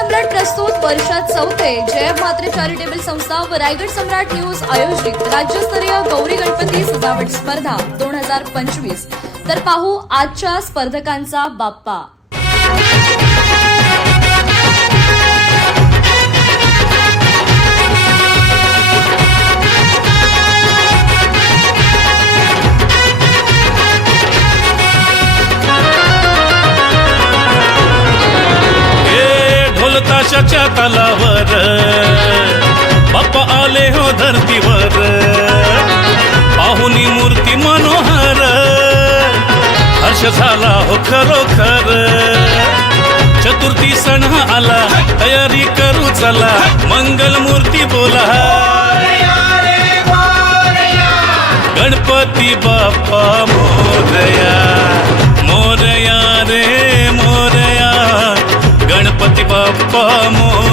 सम्राट प्रस्तुत वर्षात चौथे जय म्हात्रे चॅरिटेबल संस्था व रायगड सम्राट न्यूज आयोजित राज्यस्तरीय गौरी गणपती सजावट स्पर्धा 2025। तर पाहू आजच्या स्पर्धकांचा बाप्पा। ताशाच्या तालावर बाप्पा आले हो धरतीवर, पाहुनी मूर्ती मनोहर, हर्ष झाला हो खरोखर। चतुर्थी सण आला, तयारी करू चला, मंगल मूर्ती बोला, गणपती बाप्पा मोरया, मोरया रे मोरया, गणपती बाप्पा मोरया।